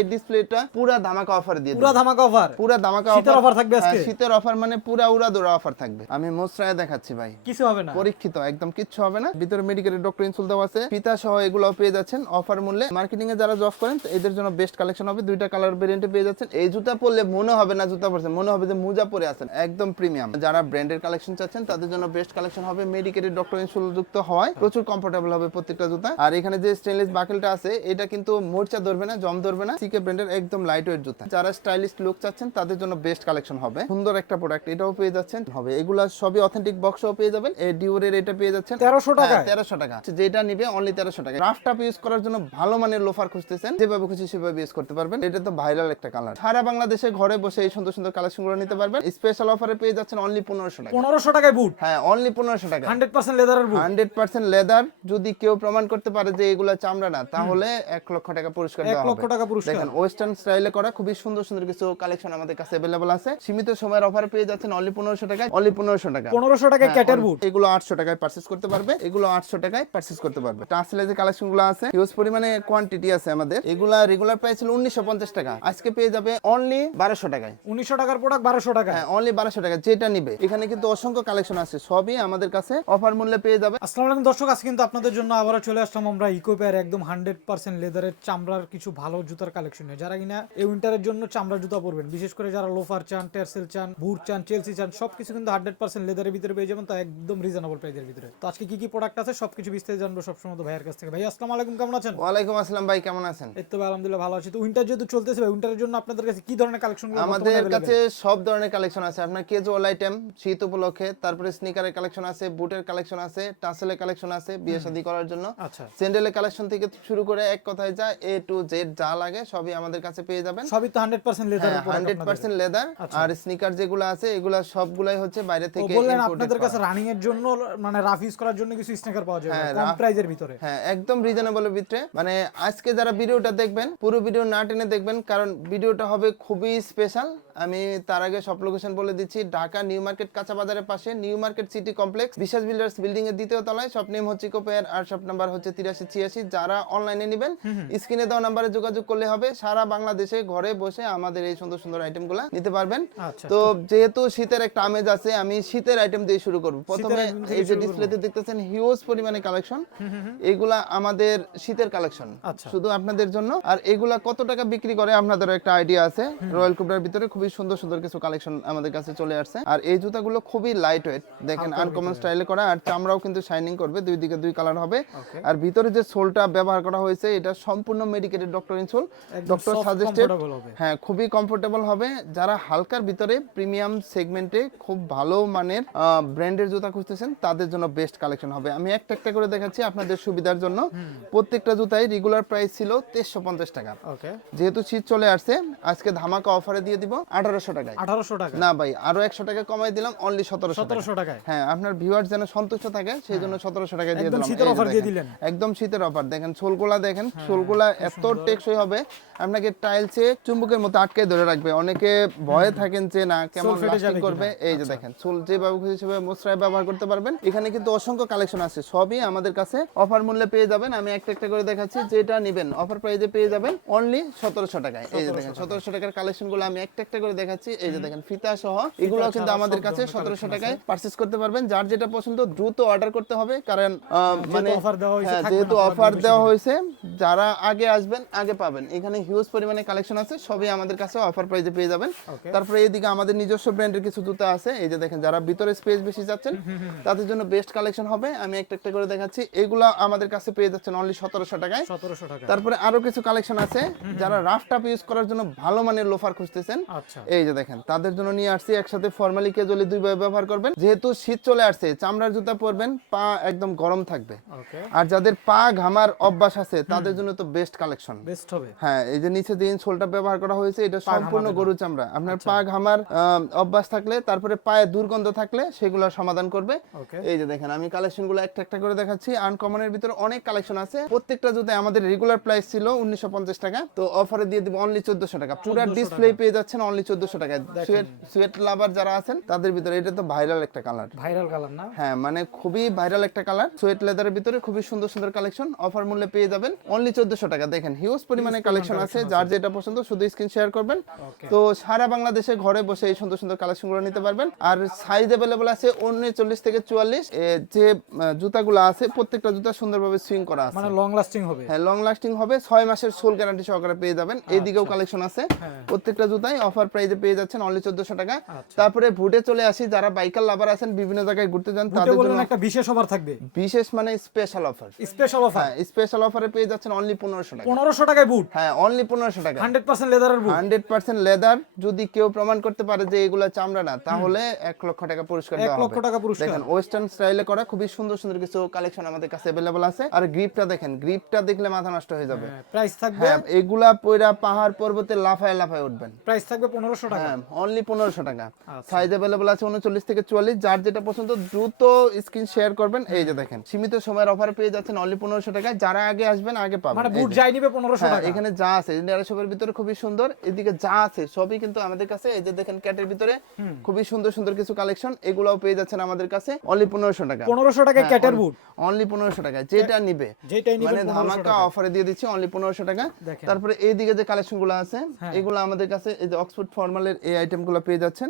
এই ডিসপ্লেটা পুরা ধামাকা অফার দিয়ে পুরা। ধামাকা অফার পুরা ধামাকা শীতের offer থাকবে আজকে? হ্যাঁ, শীতের অফার মানে পুরা উড়া দৌড়া অফার থাকবে। আমি মোসরায় দেখাচ্ছি ভাই। কিছু হবে না। পরীক্ষিত একদম কিচ্ছু হবে না। ভিতরে ডক্টর ইনসুল দেওয়া আছে। ফিতা সহ এগুলো পেয়ে যাচ্ছেন অফার মূল্যে। মার্কেটিং এ যারা জব করেন এদের জন্য বেস্ট কালেকশন হবে। দুইটা কালার ভেরিয়েন্টে পেয়ে যাচ্ছেন। এই জুতা পরলে মনে হবে না জুতা পরছেন। মনে হবে যে মোজা পরে আছেন। একদম প্রিমিয়াম যারা ব্র্যান্ডের কালেকশন চাচ্ছেন তাদের জন্য বেস্ট কালেকশন হবে। মেডিকেলের ডক্টর ইনসুল যুক্ত হওয়ায় প্রচুর কমফোর্টেবল হবে প্রত্যেকটা জুতা। আর এখানে যে স্টেনলেস বাকেলটা আছে এটা কিন্তু মোর্চা ধরবে না জম ধরবে না। সিকে ব্র্যান্ডের একদম লাইট ওয়েট জুতা। যারা স্টাইলিশ লুক চাচ্ছেন তাদের জন্য বেস্ট কালেকশন হবে। সুন্দর একটা প্রোডাক্ট এটাও পেয়ে যাচ্ছেন। হবে। এগুলা সবই অথেন্টিক বক্সও পেয়ে যাবেন। এই ডিওরের এটা পেয়ে যাচ্ছেন। 1300 টাকায়? তেরোশো টাকা। যেটা নিবে অনলি তেরোশো টাকা রাফ টাপ ইউজ করার জন্য ভালো মানের লোফার খুঁজতেছেন। যেভাবে খুশি সেভাবে ইউজ করতে পারবেন। এটা তো ভাইরাল একটা কালার সারা বাংলাদেশে ঘরে বসে এই সুন্দর সুন্দর কালেকশনগুলো নিতে পারবেন। স্পেশাল অফারে পেয়ে যাচ্ছেন অনলি পনেরোশো টাকা। পনেরোশো টাকায় বুট হ্যাঁ অনলি পনেরোশো টাকা। হান্ড্রেড পার্সেন্ট লেদারের বুট হান্ড্রেড পার্সেন্ট লেদার যদি কেউ প্রমাণ করতে পারে যে এগুলা চামড়া না তাহলে এক লক্ষ টাকা পুরস্কার এক দেওয়া লক্ষ টাকা পুরস্কার। দেখেন ওয়েস্টার্ন স্টাইলে করা খুবই সুন্দর সুন্দর কিছু কালেকশন আমাদের কাছে অ্যাভেলেবল আছে। সীমিত সময়ের অফারে পেয়ে যাচ্ছেন অনলি পনেরোশো টাকায় অনলি পনেরোশো টাকা। পনেরোশো টাকায় ক্যাটের বুট এগুলো আটশো টাকায় পার্চেস করতে পারবে এগুলো আটশো টাকায় পার্চেস করতে পারবে। ট্রান্সলে যে আছে হিউজ পরিমাণে কোয়ান্টিটি আছে আমাদের। এগুলা রেগুলার প্রাইস ছিল উনিশশো পঞ্চাশ টাকা। আজকে পেয়ে যাবে অনলি বারোশো টাকায়। উনিশশো টাকার প্রোডাক্ট বারোশো টাকা হ্যাঁ অনলি বারোশো টাকা যেটা নিবে। এখানে কিন্তু অসংখ্য কালেকশন আছে সবই আমাদের কাছে অফার মূল্যে পেয়ে যাবে। আসসালামু আলাইকুম দর্শক আজকে কিন্তু আপনাদের জন্য আবারও চলে আসলাম আমরা ইকোপেয়ার একদম হান্ড্রেড পার্সেন্ট লেদারের চামড়ার কিছু ভালো জুতার কালেকশন যারা কিনা এই উইন্টারের জন্য চামড়া জুতা পরবেন বিশেষ করে যারা লোফার চান টেরসেল চান বুট চান চেলসি চান সবকিছু কিন্তু হান্ড্রেড পার্সেন্ট লেদারের ভিতরে পেয়ে যাবেন তো একদম রিজনেবল প্রাইসের ভিতরে। তো আজকে কি কি প্রোডাক্ট আছে সবকিছু বিস্তারিত জানব সবসময় তো ভাইয়ের কাছ থেকে। ভাই আসসালামু আলাইকুম কেমন আছেন? ওয়ালাইকুম আসসালাম ভাই কেমন আছেন? এই তো ভাই, আলহামদুলিল্লাহ ভালো আছি। তো উইন্টার যেহেতু চলতেছে ভাই উইন্টারের জন্য আপনাদের কাছে কি ধরনের কালেকশন আমাদের কাছে সব ধরনের কালেকশন আছে। আপনার কেজুয়াল আইটেম শীত উপলক্ষে তারপরে স্নিকারের কালেকশন আছে বুটের কালেকশন আছে টাসেলের কালেকশন আছে বিয়ে শাদী করার জন্য। আচ্ছা। স্যান্ডেলের কালেকশন থেকে শুরু করে এক কথায় যা এ টু জেড যা লাগে সবই আমাদের কাছে পেয়ে যাবেন। সবই তো hundred percent leather hundred percent leather আর স্নিকার যেগুলো আছে এগুলা সবগুলাই হচ্ছে বাইরে থেকে বললেন আপনাদের কাছে রানিং এর জন্য মানে রাফ ইউজ করার জন্য কিছু স্নেকার পাওয়া যাবে হ্যাঁ, কম প্রাইজের ভিতরে। হ্যাঁ একদম রিজনেবল ভিতরে। মানে আজকে যারা ভিডিওটা দেখবেন পুরো ভিডিও না টেনে দেখবেন কারণ ভিডিওটা হবে খুবই স্পেশাল আমি তার আগে সব লোকেশন বলে দিচ্ছি ঢাকা নিউ মার্কেট কাঁচা বাজারের পাশে new market city complex Biswas builders building এর দ্বিতীয় তলায় শপ নেম হচ্ছে কোপেয়ার আর শপ নাম্বার হচ্ছে তিরাশি ছিয়াশি। যারা অনলাইনে নেবেন স্ক্রিনে দেওয়া নাম্বারে যোগাযোগ করলে হবে। সারা বাংলাদেশে ঘরে বসে আমাদের এই সুন্দর সুন্দর আইটেমগুলো নিতে পারবেন। আচ্ছা তো যেহেতু শীতের একটা আমেজ আছে আমি শীতের আইটেম দিয়ে শুরু করব। প্রথমে এই যে ডিসপ্লেতে দেখতেছেন হিউজ পরিমাণে কালেকশন এগুলা আমাদের শীতের কালেকশন আচ্ছা। শুধু আপনাদের জন্য। আর এগুলা কত টাকা বিক্রি করে আপনাদের একটা আইডিয়া আছে। রয়্যাল কুবরার ভিতরে খুবই সুন্দর সুন্দর কিছু কালেকশন আমাদের কাছে চলে আসছে। আর এই জুতাগুলো খুবই লাইট ওয়েট দেখেন আনকমন স্টাইলে করা আর চামড়াও কিন্তু শাইনিং করবে দুই দিকে দুই কালার হবে। আর ভিতরে যে সোলটা ব্যবহার করা হয়েছে এটা সম্পূর্ণ medicated doctor insole doctor suggested হ্যাঁ খুবই কমফোর্টেবল হবে। যারা হালকার ভিতরে প্রিমিয়াম সেগমেন্টে খুব ভালো মানের ব্র্যান্ডের জুতা খুঁজতেছেন তাদের জন্য বেস্ট কালেকশন হবে। আমি একটা একটা করে দেখাচ্ছি আপনাদের সুবিধার জন্য। প্রত্যেকটা জুতাই রেগুলার প্রাইস ছিল তেইশশো পঞ্চাশ টাকা। ওকে যেহেতু শীত চলে আসছে আজকে ধামাকা অফারে দিয়ে দিব আঠারোশো টাকায়। আঠারোশো টাকা না ভাই আরও একশো টাকা কমাই দিলাম অনলি সতেরোশো টাকা সতেরোশো টাকায়? হ্যাঁ আপনার ভিউয়ার যেন সন্তুষ্ট থাকে সেই জন্য সতেরোশো টাকা দিয়ে একদম দিলাম। শীতের এই দিয়ে দেখেন। দিলেন। একদম শীতের অফার দেখেন সোলগুলা দেখেন সোলগুলা এত টেকসই হবে আপনাকে টাইলসে চুম্বকের মতো আটকে ধরে রাখবে। অনেকে ভয়ে থাকেন যে না কেমন লাস্টিং করবে? এই যে দেখেন সোল যেভাবে খুশি সেভাবে মোসরায় ব্যবহার করতে পারবেন। এখানে কিন্তু অসংখ্য কালেকশন আছে। সবই আমাদের কাছে অফার মূল্যে পেয়ে যাবেন। আমি একটা একটা করে দেখাচ্ছি যেটা নেবেন অফার প্রাইজে পেয়ে যাবেন অনলি সতেরোশো টাকায়। এই যে দেখেন সতেরোশো টাকার কালেকশনগুলো আমি একটা একটা করে দেখাচ্ছি। এই যে দেখেন ফিতা সহ এগুলো কিন্তু আমাদের কাছে সতেরোশো টাকায় পারচেস করতে পারবেন। যার যেটা পছন্দ দ্রুত অর্ডার করতে হবে। কারণ মানে offer দেওয়া হয়েছে, হ্যাঁ, যেহেতু অফার দেওয়া হয়েছে যারা আগে আসবেন আগে পাবেন। এখানে হিউজ পরিমাণে কালেকশন আছে সবই আমাদের কাছে অফার প্রাইজে পেয়ে যাবেন। তারপরে এইদিকে আমাদের নিজস্ব ব্র্যান্ডের কিছু জুতা আছে এই যে দেখেন যারা ভিতরে স্পেস বেশি যাচ্ছেন তাদের জন্য বেস্ট কালেকশন হবে। আমি একটা একটা করে দেখাচ্ছি। এগুলো আমাদের কাছে পেয়ে যাচ্ছেন অনলি সতেরোশো টাকায়। সতেরোশো টাকা তারপরে আরও কিছু কালেকশন আছে যারা রাফ টাপ ইউজ করার জন্য ভালো মানের লোফার খুঁজতেছেন। আচ্ছা। এই যে দেখেন তাদের জন্য নিয়ে আসছি একসাথে ফর্মালি কেজুয়ালি দুইভাবে ব্যবহার করবেন। যেহেতু শীত চলে আসছে চামড়ার জুতা পরবেন পা একদম গরম থাকবে। আর যাদের পা ঘামার অভ্যাস আছে তাদের জন্য তো বেস্ট কালেকশন বেস্ট হবে। হ্যাঁ এই যে নিচে যে ইনসোলটা ব্যবহার করা হয়েছে এটা সম্পূর্ণ গরু চামড়া। আপনার পা ঘামার অভ্যাস থাকলে তারপরে পায়ে দুর্গন্ধ থাকলে সেগুলো সমাধান করবে। এই যে দেখেন আমি কালেকশনগুলো একটা একটা করে দেখাচ্ছি। আনকমনের ভিতরে অনেক কালেকশন আছে। প্রত্যেকটা জুতে আমাদের রেগুলার প্রাইস ছিল উনিশশো পঞ্চাশ টাকা তো অফারে দিয়ে দিব অনলি চোদ্দশো টাকা। পুরো ডিসপ্লে পেয়ে যাচ্ছেন অনলি চোদ্দশো টাকায়। সুয়েট সুয়েট লাভার যারা আছেন তাদের ভিতরে এটা তো ভাইরাল একটা কালার ভাইরাল কালার না? হ্যাঁ মানে খুবই ভাইরাল একটা কালার সুয়েট লেদারের ভিতরে খুবই সুন্দর সুন্দর কালেকশন অফার মূল্যে পেয়ে যাবেন অনলি চোদ্দশো টাকা। দেখেন হিউজ পরিমাণে কালেকশন কালেকশন আছে যার যেটা পছন্দ শুধু স্ক্রিন শেয়ার করবেন। তো সারা বাংলাদেশে ঘরে বসে এই সুন্দর সুন্দর কালেকশনগুলো নিতে পারবেন। আর সাইজ অ্যাভেলেবল আছে উনচল্লিশ থেকে চুয়াল্লিশ। যে জুতাগুলো আছে প্রত্যেকটা জুতা সুন্দরভাবে সুইং করা আছে। মানে লং লাস্টিং হবে? হ্যাঁ লং লাস্টিং হবে। ছয় মাসের সোল গ্যারান্টি সহকারে পেয়ে যাবেন। এইদিকেও কালেকশন আছে। হ্যাঁ। প্রত্যেকটা জুতাই অফার প্রাইসে পেয়ে যাচ্ছেন অনলি চোদ্দশো টাকা। আচ্ছা। তারপরে ভুটে চলে আসি। যারা বাইকার লাভার আছেন বিভিন্ন জায়গায় ঘুরতে যান তাদের জন্য একটা বিশেষ অফার থাকবে? বিশেষ মানে স্পেশাল অফার স্পেশাল অফার হ্যাঁ স্পেশাল অফারে পেয়ে যাচ্ছেন অনলি পনেরোশো টাকা। পনেরোশো টাকায় বুট হ্যাঁ অনলি পনেরোশো টাকা। হান্ড্রেড পার্সেন্ট লেদারের বুট হান্ড্রেড পার্সেন্ট লেদার যদি কেউ প্রমাণ করতে পারে যে এগুলো চামড়া না তাহলে এক লক্ষ টাকা পুরস্কার এক লক্ষ টাকা পুরস্কার। দেখেন ওয়েস্টার্ন স্টাইলে করা খুবই সুন্দর সুন্দর কিছু কালেকশন আমাদের কাছে অ্যাভেলেবল আছে। আর গ্রিপটা দেখেন গ্রিপটা দেখলে মাথা নষ্ট হয়ে যাবে। প্রাইস থাকবে? হ্যাঁ এগুলা পয়রা পাহাড় পর্বতে লাফায় লাফায় উঠবেন। প্রাইস থাকবে পনেরোশো টাকা। হ্যাঁ অনলি পনেরোশো টাকা। আচ্ছা। সাইজ অ্যাভেলেবল আছে উনচল্লিশ থেকে চুয়াল্লিশ। যার যেটা পছন্দ দ্রুত স্ক্রিন শেয়ার করবেন। এই যে দেখেন সীমিত সময়ের অফার পেয়ে যাচ্ছেন অনলি পনেরোশো টাকা যারা আগে আসবেন আগে পাবেন। মানে বুট যাই নিবে পনেরোশো হ্যাঁ, টাকা। এখানে যা আছে শপের ভিতরে খুবই সুন্দর। এদিকে যা আছে সবই কিন্তু আমাদের কাছে এই যে দেখেন ক্যাটের ভিতরে খুবই সুন্দর সুন্দর কিছু কালেকশন এগুলাও পেয়ে যাচ্ছেন আমাদের কাছে অনলি পনেরোশো টাকা। পনেরোশো হ্যাঁ, ক্যাটের বুট অনলি পনেরোশো টাকা যেটা নিবে। নিবে মানে 1500 ধামাকা অফারে দিয়ে দিচ্ছি অনলি পনেরোশো টাকা। তারপরে এইদিকে যে কালেকশনগুলো আছে হ্যাঁ। এগুলো আমাদের কাছে এই যে অক্সফোর্ড ফর্মালের এই আইটেমগুলো পেয়ে যাচ্ছেন।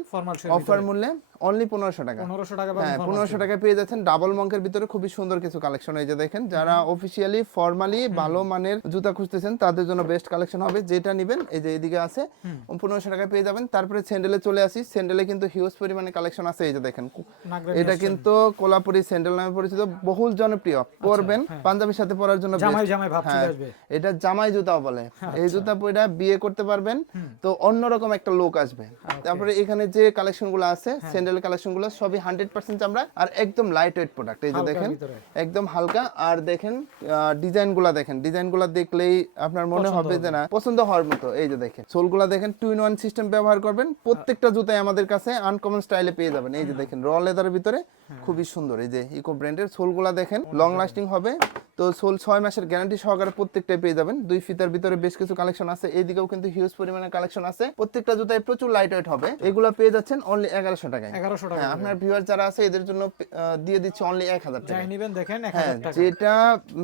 অফার মূল্যে অনলি পনেরোশো টাকা। পনেরোশো টাকা হ্যাঁ পনেরোশো টাকায় পেয়ে যাচ্ছেন ডাবল মঙ্কের ভিতরে খুবই সুন্দর কিছু কালেকশন এই যে দেখেন। যারা অফিসিয়ালি ফর্মালি ভালো মানের জুতা খুঁজতেছেন তাদের জন্য বেস্ট কালেকশন হবে। যেটা নিবেন এই যে এদিকে আছে পনেরোশো টাকায় পেয়ে যাবেন। তারপরে স্যান্ডেলে চলে আসি। স্যান্ডেলে কিন্তু হিউজ পরিমাণে কালেকশন আছে এই যে দেখেন। এটা কিন্তু কোলাপুরি স্যান্ডেল নামে পরিচিত। বহুল জনপ্রিয়। পরবেন পাঞ্জাবির সাথে পরার জন্য জামাই জামাই ভাব হ্যাঁ, এটা জামাই জুতাও বলে। এই জুতা পরে বিয়ে করতে পারবেন তো অন্যরকম একটা লোক আসবে। তারপরে এখানে যে কালেকশনগুলো আছে স্যান্ডেল কালেকশনগুলো সবই হান্ড্রেড পার্সেন্ট চামড়া আর একদম লাইট ওয়েট প্রোডাক্ট এই যে দেখেন একদম হালকা। আর দেখেন ডিজাইনগুলা দেখেন। ডিজাইনগুলা দেখলেই আপনার মনে হবে যে না পছন্দ হওয়ার মতো। এই যে দেখেন সোলগুলা দেখেন টু ইন ওয়ান সিস্টেম ব্যবহার করবেন। প্রত্যেকটা জুতাই আমাদের কাছে আনকমন স্টাইলে পেয়ে যাবেন। এই যে দেখেন র লেদারের ভিতরে খুবই সুন্দর। এই যে ইকো ব্র্যান্ডের সোলগুলা দেখেন লং লাস্টিং হবে। তো সোল ছয় মাসের গ্যারান্টি সহকারে প্রত্যেকটাই পেয়ে যাবেন। দুই ফিতার ভিতরে বেশ কিছু কালেকশন আছে। এইদিকেও কিন্তু হিউজ পরিমাণে কালেকশন আছে। প্রত্যেকটা জুতায় প্রচুর লাইট ওয়েট হবে এগুলো পেয়ে যাচ্ছেন অনলি এগারোশো টাকায়। এগারোশো টাকা হ্যাঁ আপনার ভিউয়ার যারা আছে এদের জন্য দিয়ে দিচ্ছে অনলি এক হাজার টাকা। যাই নিবেন দেখেন হ্যাঁ টাকা। যেটা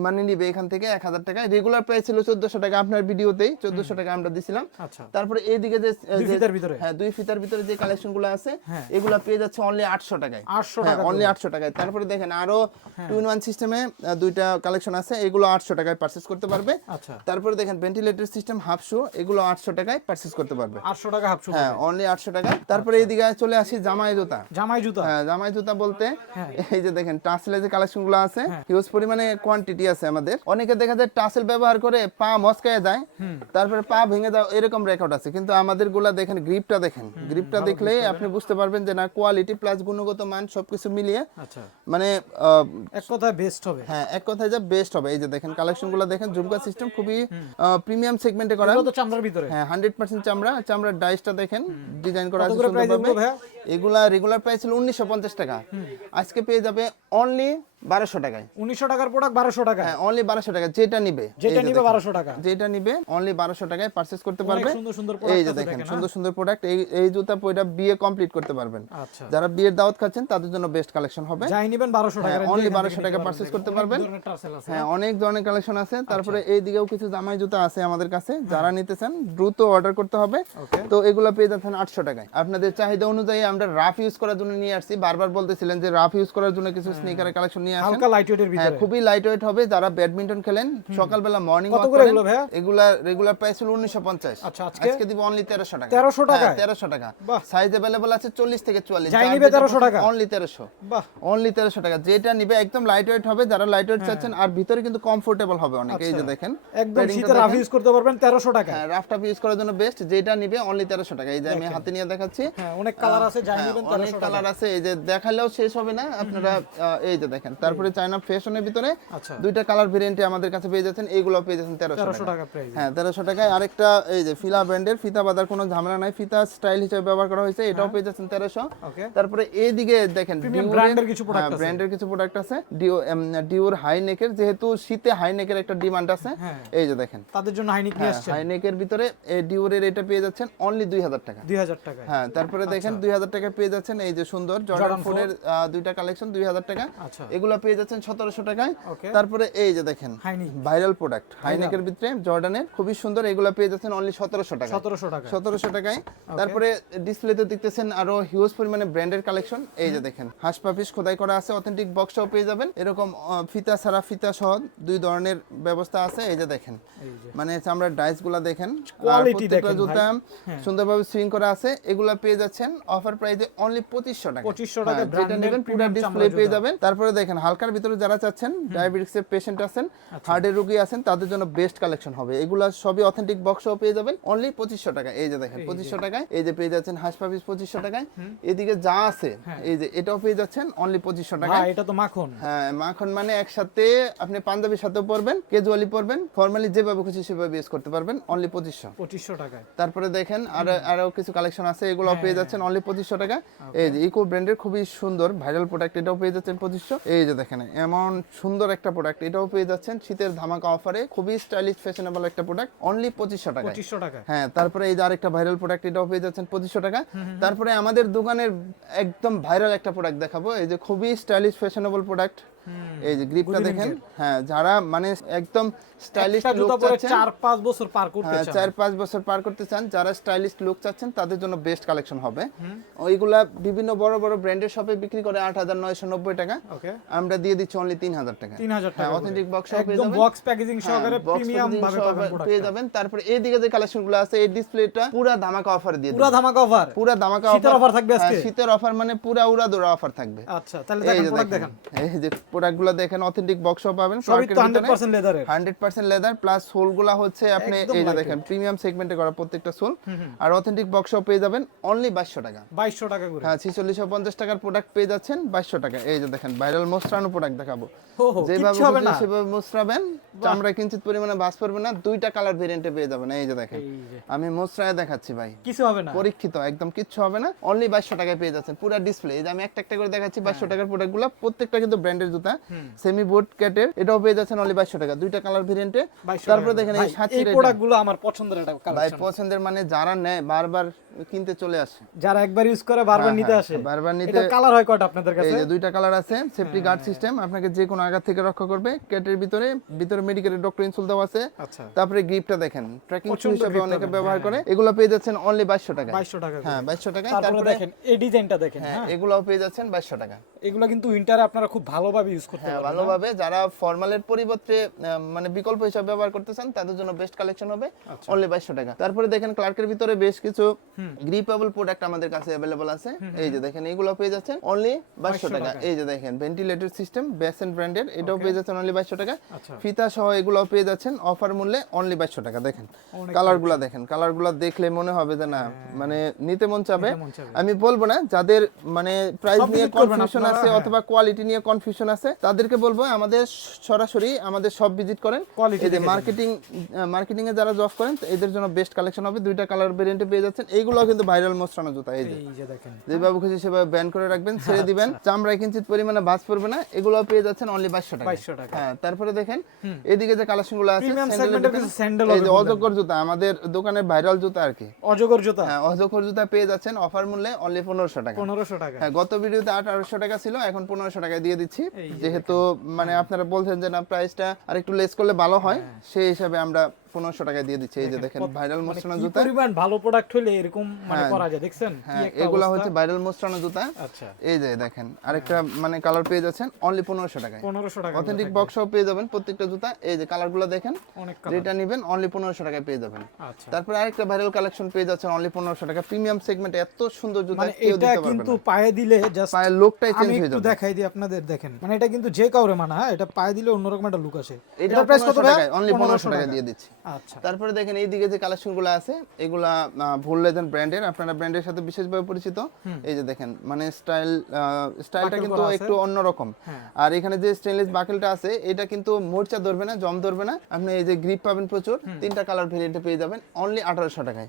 মানে নিবে এখান থেকে এক হাজার টাকা। রেগুলার প্রাইস ছিল চোদ্দশো টাকা আপনার ভিডিওতেই চোদ্দশো টাকা আমরা দিছিলাম। আচ্ছা। তারপরে এইদিকে যে দুই ফিতার ভিতরে? হ্যাঁ দুই ফিতার ভিতরে যে কালেকশনগুলো আছে হ্যাঁ। এগুলা পেয়ে যাচ্ছে অনলি আটশো টাকায়। আটশো হ্যাঁ টাকা অনলি আটশো টাকায়। তারপরে দেখেন আরও টু ইন ওয়ান সিস্টেমে দুইটা কালেকশন আছে এগুলো আটশো টাকায় পারচেস করতে পারবে। আচ্ছা। তারপরে দেখেন ভেন্টিলেটর সিস্টেম হাফ শু এগুলো আটশো টাকায় পারচেস করতে পারবে। আটশো টাকা হাফশো হ্যাঁ অনলি আটশো টাকা তারপরে এইদিকে চলে আসি জামাই জুতা। জামাই জুতা। হ্যাঁ জামাই জুতা বলতে হ্যাঁ। এই যে দেখেন টাসেলের যে কালেকশনগুলো আছে হিউজ পরিমাণে কোয়ান্টিটি আছে আমাদের। অনেকে দেখা যায় টাসেল ব্যবহার করে পা মস্কায় দেয় তারপরে পা ভেঙে যাও এরকম রেকর্ড আছে। কিন্তু আমাদেরগুলা দেখেন। গ্রিপটা দেখেন গ্রিপটা দেখলেই আপনি বুঝতে পারবেন যে না কোয়ালিটি প্লাস গুণগত মান সবকিছু মিলিয়ে আচ্ছা। মানে এক কথায় বেস্ট হবে। হ্যাঁ এক কথায় যা বেস্ট হবে। এই যে দেখেন কালেকশনগুলো দেখেন ঝুমকা সিস্টেম খুবই প্রিমিয়াম সেগমেন্টে করা। তো চামড়ার ভিতরে। হ্যাঁ হান্ড্রেড পার্সেন্ট চামড়া। চামড়ার ডাইসটা দেখেন ডিজাইন করা আছে সুন্দরভাবে। এগুলা রেগুলার প্রাইস ছিল উনিশশো পঞ্চাশ টাকা। আজকে পেয়ে যাবে অনলি বারোশো টাকায়। উনিশশো টাকার প্রোডাক্ট বারোশো টাকা হ্যাঁ অনলি বারোশো টাকা যেটা নিবে যেটা নিবে বারোশো টাকা। যেটা নিবে অনলি বারোশো টাকায় পারচেস করতে পারবে। সুন্দর সুন্দর এই যে দেখেন সুন্দর সুন্দর প্রোডাক্ট এই এই জুতা পয়টা বিয়ে কমপ্লিট করতে পারবেন। আচ্ছা। যারা বিয়ের দাওয়াত খাচ্ছেন তাদের জন্য বেস্ট কালেকশন হবে। যাই নিবেন বারোশো টাকা হ্যাঁ, only 1200 টাকা purchase করতে পারবেন। হ্যাঁ অনেক ধরনের কালেকশন আছে। তারপরে এই দিকেও কিছু জামাই জুতা আছে আমাদের কাছে। যারা নিতে চান দ্রুত অর্ডার করতে হবে। তো এগুলো পেয়ে যাচ্ছেন আটশো টাকায়। আপনাদের চাহিদা অনুযায়ী আমরা রাফ ইউজ করার জন্য নিয়ে আসছি। বারবার বলতেছিলেন যে রাফ ইউজ করার জন্য কিছু স্নিকারের কালেকশন নিয়ে আসেন। হালকা লাইট ওয়েটের হ্যাঁ ভিতরে। খুবই লাইট ওয়েট হবে যারা ব্যাডমিন্টন খেলেন সকালবেলা মর্নিং কত ওয়াক করে এগুলো? এগুলা রেগুলার প্রাইস হলো উনিশশো পঞ্চাশ। আচ্ছা, আজকে? আজকে দিব অনলি তেরোশো টাকা। 1300 টাকায়? তেরোশো টাকা। সাইজ অ্যাভেলেবল আছে চল্লিশ থেকে চুয়াল্লিশ। যাই নিবে 1300 টাকা? অনলি তেরোশো। বাহ। অনলি তেরোশো টাকা। যেটা নিবে একদম লাইট ওয়েট হবে যারা লাইট ওয়েট চাচ্ছেন আর ভিতরে কিন্তু কমফোর্টেবল হবে অনেক এই যে দেখেন আচ্ছা। একদম Padding টা শীতের রাফ দেখেন। ইউজ করতে পারবেন তেরোশো টাকা হ্যাঁ রাফটাপ ইউজ করার জন্য বেস্ট যেটা নিবে অনলি তেরোশো টাকা। এই যে আমি হাতে নিয়ে দেখাচ্ছি। হ্যাঁ অনেক কালার আছে যাই হ্যাঁ, নিবেন অনেক তেরোশো টাকা কালার আছে। এই যে দেখালেও শেষ হবে না। আপনারা এই যে দেখেন তারপরে চায়না ফ্যাশনের ভিতরে আচ্ছা। দুইটা কালার ভেরিয়েন্টে আমাদের কাছে পেয়ে যাচ্ছেন। এইগুলো পেয়ে যাচ্ছেন তেরোশো টাকা। টাকা হ্যাঁ তেরোশো টাকায় আরেকটা এই যে ফিলা ব্র্যান্ডের ফিতা বাঁধার কোনো ঝামেলা নাই। ফিতা স্টাইল হিসেবে ব্যবহার করা হয়েছে এটাও পেয়ে যাচ্ছেন তেরোশো। তারপরে এইদিকে দেখেন কিছু হ্যাঁ, ব্র্যান্ডের কিছু প্রোডাক্ট আছে। ডিও ডিওর হাই নেকের যেহেতু শীতে হাই নেকের একটা ডিমান্ড আছে। হ্যাঁ। এই যে দেখেন। তাদের জন্য হাইনিক নিয়ে আসছে হাই নেকের ভিতরে এই ডিওরের এটা পেয়ে যাচ্ছেন অনলি দুই হাজার টাকা। দুই হাজার টাকায়। হ্যাঁ তারপরে দেখেন দুই হাজার টাকা পেয়ে যাচ্ছেন এই যে সুন্দর জর্ডান ফোনের দুইটা কালেকশন দুই হাজার টাকা। আচ্ছা। এগুলো পেয়ে যাচ্ছেন সতেরোশো টাকায়। তারপরে এই যে দেখেন ভাইরাল প্রোডাক্ট হাইনেকের ভিতরে জর্ডানের খুবই সুন্দর এগুলো পেয়ে যাচ্ছেন অনলি সতেরোশো টাকা সতেরোশো টাকা সতেরোশো টাকায়। তারপরে ডিসপ্লেতে দেখতেছেন আরও হিউজ পরিমাণে ব্র্যান্ডের কালেকশন এই যে দেখেন হাঁস পাপিস খোদাই করা আছে অথেন্টিক বক্সটাও পেয়ে যাবেন। এরকম ফিতা সারা ফিতা সহ দুই ধরনের ব্যবস্থা আছে। এই যে দেখেন মানে আমরা ডাইসগুলা দেখেন প্রত্যেকটা জুতা হ্যাঁ। সুন্দরভাবে সুইং করা আছে। এগুলা পেয়ে যাচ্ছেন অফার প্রাইসে অনলি পঁচিশশো টাকা পঁচিশশো টাকা হ্যাঁ, যেটা নেবেন পুরো ডিসপ্লে পেয়ে যাবেন। তারপরে দেখেন হালকার ভিতরে যারা চাচ্ছেন ডায়াবেটিক্সের পেশেন্ট আছেন আচ্ছা। হার্টের রোগী আছেন তাদের জন্য বেস্ট কালেকশন হবে। এগুলা সবই অথেন্টিক বক্সও পেয়ে যাবেন। অনলি পঁচিশশো টাকা এই যে দেখেন পঁচিশশো টাকায়। এই যে পেয়ে যাচ্ছেন হাঁস পাপিস পঁচিশশো টাকায়। এদিকে যা আছে হ্যাঁ। এই যে এটাও পেয়ে যাচ্ছেন অনলি পঁচিশশো টাকা এটা তো মাখন। হ্যাঁ মাখন মানে একসাথে আপনি পাঞ্জাবির সাথেও পরবেন কেজুয়ালি পরবেন ফর্মালি যেভাবে খুশি সেভাবে ইউজ করতে পারবেন অনলি পঁচিশশো। পঁচিশশো টাকায়। তারপরে দেখেন আর আরও কিছু কালেকশন আছে এগুলো পেয়ে যাচ্ছেন অনলি পঁচিশশো টাকা এই যে ইকো ব্র্যান্ডের খুবই সুন্দর ভাইরাল প্রোডাক্ট এটাও পেয়ে যাচ্ছেন পঁচিশশো। এই যে দেখেন এমন সুন্দর একটা প্রোডাক্ট এটাও পেয়ে যাচ্ছেন শীতের ধামাকা অফারে খুবই স্টাইলিশ ফ্যাশনেবল একটা প্রোডাক্ট অনলি পঁচিশশো টাকা পঁচিশশো টাকা হ্যাঁ তারপরে এই যে আরেকটা ভাইরাল প্রোডাক্ট এটাও পেয়ে যাচ্ছেন পঁচিশশো টাকা। তারপরে আমাদের দোকানের একদম ভাইরাল একটা প্রোডাক্ট দেখাবো। এই যে খুবই স্টাইলিশ ফ্যাশনেবল প্রোডাক্ট এই যে গ্রিপটা দেখেন হ্যাঁ যারা মানে একদম স্টাইলিশ লুক চাচ্ছেন চার পাঁচ বছর পার করতে হ্যাঁ, চান। চার পাঁচ বছর পার করতে চান যারা স্টাইলিশ লুক চাচ্ছেন তাদের জন্য বেস্ট কালেকশন হবে। ওইগুলা বিভিন্ন বড় বড় ব্র্যান্ডের শপে বিক্রি করে আট হাজার নয়শো নব্বই টাকা। আমরা দিয়ে দিচ্ছি অনলি তিন হাজার টাকা। তিন হাজার হ্যাঁ টাকা অথেন্টিক বক্স পেয়ে একদম যাবেন। বক্স প্যাকেজিং সহকারে প্রিমিয়াম ভাবে পেয়ে যাবেন। তারপরে এইদিকে যে কালেকশনগুলো আছে এই ডিসপ্লেটা পুরা ধামাকা অফার দিয়ে পুরো ধামাকা অফার পুরা ধামাকা শীতের offer থাকবে হ্যাঁ, আজকে? শীতের অফার মানে পুরা উড়া দৌড়া অফার থাকবে। আচ্ছা তাহলে এই যে দেখেন। এই যে প্রোডাক্টগুলো দেখেন অথেন্টিক বক্সও পাবেন সবই লেদারের লেদার প্লাস সোলগুলা হচ্ছে আপনি এই যে দেখেন প্রিমিয়াম সেগমেন্টে করা প্রত্যেকটা সোল আর অথেন্টিক বক্সও পেয়ে যাবেন অনলি টাকা। টাকা করে। হ্যাঁ টাকার প্রোডাক্ট পেয়ে যাচ্ছেন টাকা। এই যে দেখেন ভাইরাল মোস্ট্রানো প্রোডাক্ট দেখাবো। যেভাবে সেভাবে মোস্ট্রাবেন চামড়া কিঞ্চিত পরিমাণে বাস পড়বে না দুইটা কালার ভেরিয়েন্টে পেয়ে যাবেন। এই যে দেখেন আমি মোস্ট্রায় দেখাচ্ছি ভাই। কিছু হবে না। পরীক্ষিত একদম কিচ্ছু হবে না। অনলি বাইশশো টাকায় পেয়ে যাচ্ছেন। পুরো ডিসপ্লে এই যে আমি একটা একটা করে দেখাচ্ছি বাইশশো হ্যাঁ। টাকার প্রোডাক্টগুলো প্রত্যেকটা কিন্তু ব্র্যান্ডের জুতা সেমি বোট ক্যাটের এটাও পেয়ে যাচ্ছেন অনলি বাইশশো টাকা। দুইটা কালার ভেরিয়েন্টে তারপরে দেখেন এই ভাই, সাতশির এই এটা। প্রোডাক্টগুলো আমার পছন্দের একটা ভাই পছন্দের মানে যারা নেয় বারবার কিনতে চলে আসে। যারা একবার ইউজ করে বারবার হ্যাঁ, নিতে হ্যাঁ, আসে। বারবার নিতে কালার হয় কয়টা আপনাদের এই যে দুইটা কালার আছে সেফটি গার্ড সিস্টেম আপনাকে যে কোনো আঘাত থেকে রক্ষা করবে। ক্যাটের ভিতরে ভিতরে মেডিকেলের ডক্টর ইনসুল দেওয়া আছে। আচ্ছা। তারপরে গ্রিপটা দেখেন। ট্র্যাকিং প্রচণ্ড হিসেবে অনেকে ব্যবহার হ্যাঁ। করে। এগুলো পেয়ে যাচ্ছেন অনলি বাইশশো টাকা বাইশশো টাকা হ্যাঁ বাইশশো টাকা তারপরে দেখেন এই ডিজাইনটা দেখেন হ্যাঁ হ্যাঁ। এগুলোও পেয়ে যাচ্ছেন বাইশশো টাকা। এগুলো কিন্তু উইন্টারে আপনারা খুব ভালোভাবে ইউজ করতে হ্যাঁ পারবেন ভালোভাবে যারা ফর্মালের পরিবর্তে মানে বিকল্প হিসাবে ব্যবহার করতে চান তাদের জন্য বেস্ট কালেকশন হবে আচ্ছা। অনলি বাইশশো টাকা। তারপরে দেখেন ক্লার্কের ভিতরে বেশ কিছু গ্রিপেবল প্রোডাক্ট আমাদের কাছে আছে। এই যে দেখেন এগুলো পেয়ে যাচ্ছেন অনলি টাকা। এই যে দেখেন ভেন্টিলেটর সিস্টেম ব্র্যান্ডের এটাও পেয়ে যাচ্ছেন অনলি টাকা। আচ্ছা। ফিতা সহ এগুলো পেয়ে যাচ্ছেন অফার মূল্যে অনলি বাইশশো টাকা। দেখেন কালারগুলো দেখেন কালারগুলো দেখলে মনে হবে যে না মানে নিতে মন চাবে। নিতে মন চাবে। আমি বলব না যাদের মানে প্রাইস নিয়ে কনফিউশন আছে হ্যাঁ। অথবা কোয়ালিটি নিয়ে কনফিউশন আছে তাদেরকে বলব আমাদের সরাসরি আমাদের সব ভিজিট করেন। দেখে মার্কেটিং মার্কেটিং এ যারা জব করেন এদের জন্য বেস্ট কালেকশন হবে। দুইটা কালার ভেরিয়েন্টে পেয়ে যাচ্ছেন। এইগুলো কিন্তু ভাইরাল মোস্টানো জুতা এই যে। দেখেন। যেভাবে খুশি সেভাবে ব্যান করে রাখবেন ছেড়ে আচ্ছা। দিবেন। চামড়ায় কিঞ্চিত পরিমাণে বাস পড়বে না। এগুলো পেয়ে যাচ্ছেন অনলি বাইশশো টাকা 2200 টাকা। হ্যাঁ তারপরে দেখেন এদিকে যে কালেকশনগুলো আছে স্যান্ডেল এই যে অজগর জুতা আমাদের দোকানের ভাইরাল জুতা আর কি। অজগর জুতা? হ্যাঁ অজগর জুতা পেয়ে যাচ্ছেন অফার মূল্যে অনলি পনেরোশো টাকা। পনেরোশো টাকা। হ্যাঁ গত ভিডিওতে আঠারোশো টাকা ছিল এখন পনেরোশো টাকায় দিয়ে দিচ্ছি। যেহেতু মানে আপনারা বলছেন যে না প্রাইসটা আর একটু লেস করলে ভালো হয়। সেই হিসাবে আমরা পনেরোশো টাকায় দিয়ে দিচ্ছি। এই যে দেখেন ভাইরাল মোস্টানো জুতা। পরিমাণ ভালো প্রোডাক্ট হলে এরকম মানে হ্যাঁ। করা যায় দেখছেন? হ্যাঁ এগুলা হচ্ছে ভাইরাল মোস্টানো জুতা। আচ্ছা। এই যে দেখেন আরেকটা মানে কালার পেয়ে যাচ্ছেন অনলি পনেরোশো টাকায়। পনেরোশো টাকা অথেন্টিক বক্সও পেয়ে যাবেন প্রত্যেকটা জুতা। এই যে কালারগুলো দেখেন। যেটা নেবেন অনলি পনেরোশো টাকায় পেয়ে যাবেন। আচ্ছা। তারপরে আরেকটা ভাইরাল কালেকশন পেয়ে যাচ্ছেন অনলি পনেরোশো টাকা। প্রিমিয়াম সেগমেন্টে এত সুন্দর জুতা মানে কেউ এটা দিতে পারবে কিন্তু পায়ে দিলে জাস্ট পায়ের লোকটাই চেঞ্জ আমি হয়ে একটু যাবে। দেখাই দিই আপনাদের দেখেন। মানে এটা কিন্তু যে কাউরে মানা হ্যাঁ এটা পায়ে দিলে অন্যরকম একটা লুক আসে। এটা প্রাইস কত টাকায় অনলি পনেরোশো টাকা। দিয়ে দিচ্ছি। তারপরে দেখেন এইদিকে যে কালেকশনগুলো আছে এগুলা ভুল লেজেন ব্র্যান্ডের আপনারা ব্র্যান্ডের সাথে বিশেষভাবে পরিচিত। এই যে দেখেন মানে স্টাইল স্টাইলটা কিন্তু একটু অন্যরকম হ্যাঁ। আর এখানে যে স্টেনলেস বাকেলটা আছে এটা কিন্তু মোর্চা ধরবে না জম ধরবে না। আপনি এই যে গ্রিপ পাবেন প্রচুর তিনটা কালার ভেরিয়েন্টে পেয়ে যাবেন অনলি আঠারোশো টাকায়।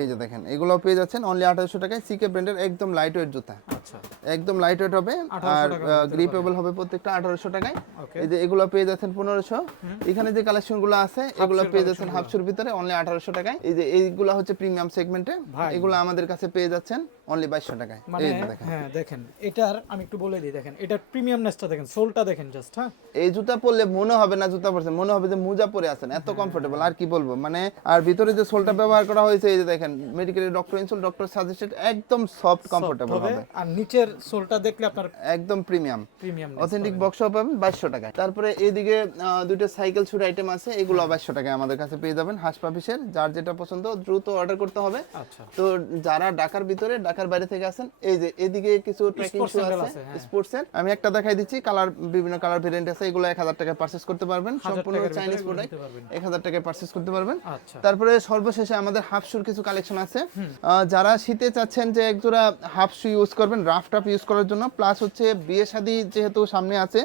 এই যে দেখেন এগুলো পেয়ে যাচ্ছেন অনলি আঠারোশো টাকায়। সিকে ব্র্যান্ডের একদম লাইট ওয়েট জুতা। আচ্ছা। একদম লাইট ওয়েট হবে আর গ্রিপেবল হবে প্রত্যেকটা আঠারোশো টাকায়। এই যে এগুলো পেয়ে যাচ্ছেন পনেরোশো। এখানে যে কালেকশনগুলো আছে এগুলো পেয়ে যাচ্ছেন হাফশুর ভিতরে অনলি আঠারোশো টাকায়। এই যে এইগুলা হচ্ছে প্রিমিয়াম সেগমেন্টে এগুলো আমাদের কাছে পেয়ে যাচ্ছেন অনলি বাইশশো টাকায়। মানে হ্যাঁ দেখেন এটার আমি একটু বলে দিই দেখেন এটার প্রিমিয়ামনেসটা দেখেন সোলটা দেখেন জাস্ট হ্যাঁ। এই জুতা পরলে মনে হবে না জুতা পরছেন মনে হবে যে মোজা পরে আছেন এত কমফোর্টেবল আর কি বলব? মানে আর ভিতরে যে সোলটা ব্যবহার করা হয়েছে এই যে দেখেন medical doctor insole doctor suggested একদম সফট কমফোর্টেবল হবে আর নিচের সোলটা দেখলে আপনার একদম প্রিমিয়াম প্রিমিয়াম অথেন্টিক বক্সও পাবেন বাইশশো টাকায়। তারপরে এইদিকে দুইটা সাইকেল শুট আইটেম আছে এগুলো বাইশশো টাকায় আমাদের কাছে পেয়ে যাবেন হাঁস পাপিসের যার যেটা পছন্দ দ্রুত অর্ডার করতে হবে। আচ্ছা। তো যারা ঢাকার ভিতরে ঢাকার বাইরে থেকে আসেন এই যে এদিকে কিছু ট্রেকিং শু আছে আছে, হ্যাঁ। স্পোর্টস এর আমি একটা দেখাই দিচ্ছি কালার বিভিন্ন কালার ভেরিয়েন্ট আছে এগুলো এক হাজার টাকায় পারচেস করতে পারবেন সম্পূর্ণ চাইনিজ প্রোডাক্ট নিতে পারবেন। এক হাজার টাকায় পারচেস করতে পারবেন। আচ্ছা। তারপরে সর্বশেষে আমাদের হাফ শুর কিছু কালেকশন আছে। যারা শীতে চাচ্ছেন যে একজোড়া হাফ শু ইউজ করবেন রাফ টাফ ইউজ করার জন্য প্লাস হচ্ছে বিয়ে শাদী যেহেতু সামনে আছে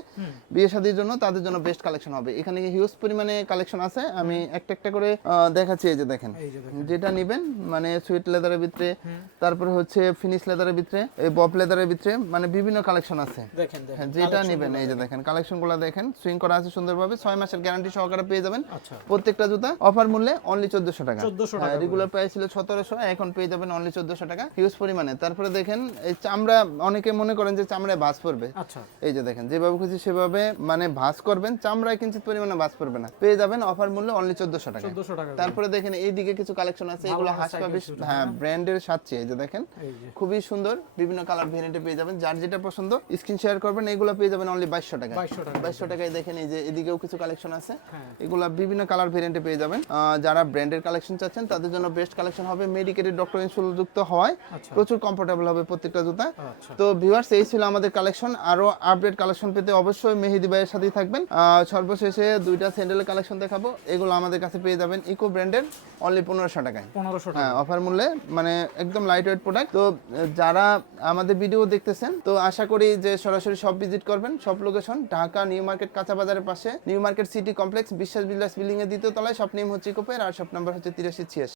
বিয়ে শাদীর জন্য তাদের জন্য বেস্ট কালেকশন হবে। এখানে হিউজ পরিমাণে কালেকশন আছে আমি একটা একটা করে দেখাচ্ছি এই যে দেখেন। যেটা নিবেন মানে সুইট লেদারের ভিতরে তারপরে হচ্ছে ফিনিশ লেদারের ভিতরে এই বব লেদারের ভিতরে মানে বিভিন্ন কালেকশন আছে। হ্যাঁ, যেটা নিবেন এই যে দেখেন। দেখেন সুইং করা আছে সুন্দরভাবে ছয় মাসের গ্যারান্টি সহকারে পেয়ে যাবেন। আচ্ছা। প্রত্যেকটা জুতা অফার মূল্যে অনলি চোদ্দশো টাকা। রেগুলার প্রাইস ছিল সতেরোশো এখন পেয়ে যাবেন অনলি চোদ্দশো টাকা হিউজ পরিমাণে। তারপরে দেখেন এই চামড়া অনেকে মনে করেন যে চামড়ায় ভাঁজ পড়বে। আচ্ছা। এই যে দেখেন যেভাবে খুশি সেভাবে মানে ভাঁজ করবেন চামড়ায় কিঞ্চিত পরিমাণে ভাঁজ পড়বে না। পেয়ে যাবেন অফার মূল্য অনলি চোদ্দশো টাকা। চোদ্দশো টাকা তারপরে দেখেন এইদিকে কিছু কালেকশন আছে এগুলো হ্যাঁ ব্র্যান্ডের সাথে এই যে দেখেন। খুবই সুন্দর বিভিন্ন কালার ভেরিয়েন্টে পেয়ে যাবেন। যার যেটা পছন্দ স্ক্রিন শেয়ার করবেন এগুলো পেয়ে যাবেন অনলি বাইশশো টাকা 2200 টাকায়। দেখেন এই যে এদিকেও কিছু কালেকশন আছে। হ্যাঁ। এগুলা বিভিন্ন কালার ভেরিয়েন্টে পেয়ে যাবেন। যারা ব্র্যান্ডের কালেকশন চাচ্ছেন তাদের জন্য বেস্ট কালেকশন হবে মেডিকেটেড ডক্টর ইনসুল যুক্ত হওয়ায়। আচ্ছা। প্রচুর কমফোর্টেবল হবে প্রত্যেকটা জুতা। আচ্ছা। তো ভিউয়ার্স এই ছিল আমাদের কালেকশন আরও আপডেট কালেকশন পেতে অবশ্যই মেহেদি ভাইয়ের সাথেই থাকবেন। সর্বশেষে দুইটা স্যান্ডেলের কালেকশন দেখাবো। এগুলো আমাদের কাছে পেয়ে যাবেন ইকো ব্র্যান্ডের অনলি পনেরোশো টাকায়। পনেরোশো টাকা। হ্যাঁ অফার মূল্যে মানে একদম লাইট ওয়েট প্রোডাক্ট তো যারা আমাদের ভিডিও দেখতেছেন তো আশা করি যে সরাসরি সব ভিজিট করবেন সব লোকেশন ঢাকা নিউ মার্কেট কাঁচা বাজারের পাশে। নিউ মার্কেট সিটি কমপ্লেক্স বিশ্বাস বিলাস বিল্ডিং এর দ্বিতীয় তলায় সব নেম হচ্ছে ইকোপের আর সব নাম্বার হচ্ছে তিরাশি ছিয়াশি।